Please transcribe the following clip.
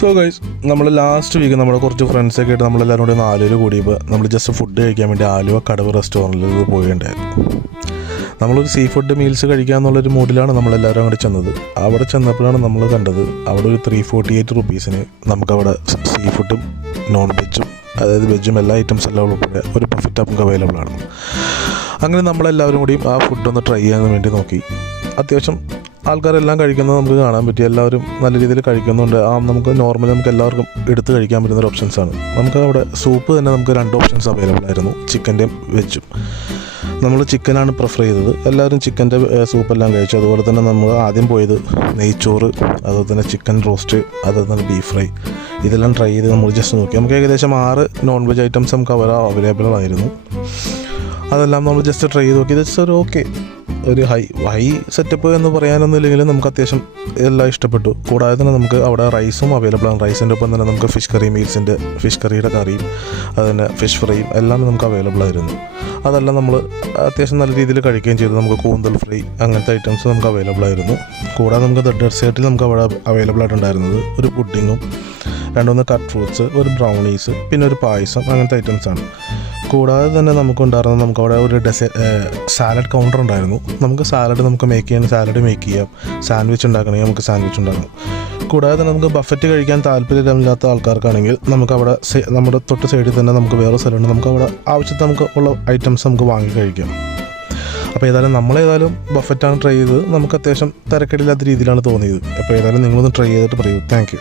So guys, നമ്മൾ last week നമ്മുടെ കുറച്ച് ഫ്രണ്ട്സൊക്കെ ആയിട്ട് നമ്മളെല്ലാവരും കൂടി ആലുവയിൽ കൂടിയപ്പോൾ നമ്മൾ ജസ്റ്റ് ഫുഡ് കഴിക്കാൻ വേണ്ടി ആലുവ കടവ് റെസ്റ്റോറൻറ്റിൽ പോയിട്ടുണ്ടായിരുന്നു. നമ്മളൊരു സീ ഫുഡ് മീൽസ് കഴിക്കുക എന്നുള്ളൊരു മൂഡിലാണ് നമ്മളെല്ലാവരും അങ്ങോട്ട് ചെന്നത്. അവിടെ ചെന്നപ്പോഴാണ് നമ്മൾ കണ്ടത് അവിടെ ഒരു 348 റുപ്പീസിന് നമുക്കവിടെ സീ ഫുഡും നോൺ വെജും, അതായത് വെജും എല്ലാ ഐറ്റംസ് എല്ലാം ഉൾപ്പെടെ ഒരു ബഫറ്റ് നമുക്ക് അവൈലബിൾ ആണ്. അങ്ങനെ നമ്മളെല്ലാവരും കൂടിയും ആ ഫുഡൊന്ന് ട്രൈ ചെയ്യാൻ വേണ്ടി നോക്കി. അത്യാവശ്യം ആൾക്കാരെല്ലാം കഴിക്കുന്നത് നമുക്ക് കാണാൻ പറ്റി. എല്ലാവരും നല്ല രീതിയിൽ കഴിക്കുന്നുണ്ട്. നമുക്ക് എല്ലാവർക്കും എടുത്ത് കഴിക്കാൻ പറ്റുന്നൊരു ഓപ്ഷൻസാണ്. നമുക്ക് അവിടെ സൂപ്പ് തന്നെ നമുക്ക് 2 ഓപ്ഷൻസ് അവൈലബിൾ ആയിരുന്നു, ചിക്കൻ്റെയും വെജും. നമ്മൾ ചിക്കനാണ് പ്രിഫർ ചെയ്തത്. എല്ലാവരും ചിക്കൻ്റെ സൂപ്പെല്ലാം കഴിച്ചു. അതുപോലെ തന്നെ നമ്മൾ ആദ്യം പോയത് നെയ്ച്ചോറ്, അതുപോലെ തന്നെ ചിക്കൻ റോസ്റ്റ്, അതുപോലെ തന്നെ ബീഫ് ഫ്രൈ, ഇതെല്ലാം ട്രൈ ചെയ്ത് നമ്മൾ ജസ്റ്റ് നോക്കി. നമുക്ക് ഏകദേശം 6 നോൺ വെജ് ഐറ്റംസ് നമുക്ക് അവൈലബിൾ ആയിരുന്നു. അതെല്ലാം നമ്മൾ ജസ്റ്റ് ട്രൈ ചെയ്ത് നോക്കി. ജസ്റ്റ് ഒരു ഹൈ സെറ്റപ്പ് എന്ന് പറയാനൊന്നും ഇല്ലെങ്കിലും നമുക്ക് അത്യാവശ്യം എല്ലാം ഇഷ്ടപ്പെട്ടു. കൂടാതെ തന്നെ നമുക്ക് അവിടെ റൈസും അവൈലബിൾ ആണ്. റൈസിൻ്റെ ഒപ്പം തന്നെ നമുക്ക് ഫിഷ് കറിയുടെ കറിയും അതുതന്നെ ഫിഷ് ഫ്രൈയും എല്ലാം നമുക്ക് അവൈലബിൾ ആയിരുന്നു. അതെല്ലാം നമ്മൾ അത്യാവശ്യം നല്ല രീതിയിൽ കഴിക്കുകയും ചെയ്തു. നമുക്ക് കൂന്തൽ ഫ്രൈ അങ്ങനത്തെ ഐറ്റംസ് നമുക്ക് അവൈലബിൾ ആയിരുന്നു. കൂടാതെ നമുക്ക് ഡെസേർട്ടിൽ നമുക്ക് അവിടെ അവൈലബിൾ ആയിട്ടുണ്ടായിരുന്നത് ഒരു പുഡിങ്ങും 2 കട്ട് ഫ്രൂട്ട്സ്, ഒരു ബ്രൗണീസ്, പിന്നെ ഒരു പായസം, അങ്ങനത്തെ ഐറ്റംസാണ്. കൂടാതെ തന്നെ നമുക്കവിടെ ഒരു സാലഡ് കൗണ്ടർ ഉണ്ടായിരുന്നു. നമുക്ക് സാലഡ് മേക്ക് ചെയ്യാം. സാൻഡ്വിച്ച് ഉണ്ടാക്കണമെങ്കിൽ നമുക്ക് സാൻഡ്വിച്ച് ഉണ്ടാക്കാം. കൂടാതെ തന്നെ നമുക്ക് ബഫറ്റ് കഴിക്കാൻ താല്പര്യമില്ലാത്ത ആൾക്കാർക്കാണെങ്കിൽ നമുക്കവിടെ നമ്മുടെ തൊട്ട് സൈഡിൽ തന്നെ നമുക്ക് വേറെ സ്ഥലമുണ്ട്. നമുക്കവിടെ ആവശ്യത്തിന് നമുക്ക് ഉള്ള ഐറ്റംസ് നമുക്ക് വാങ്ങി കഴിക്കാം. അപ്പോൾ നമ്മളേതായാലും ബഫറ്റാണ് ട്രൈ ചെയ്തത്. നമുക്ക് അത്യാവശ്യം തിരക്കേടില്ലാത്ത രീതിയിലാണ് തോന്നിയത്. അപ്പോൾ നിങ്ങളൊന്ന് ട്രൈ ചെയ്തിട്ട് പറയൂ. Thank you.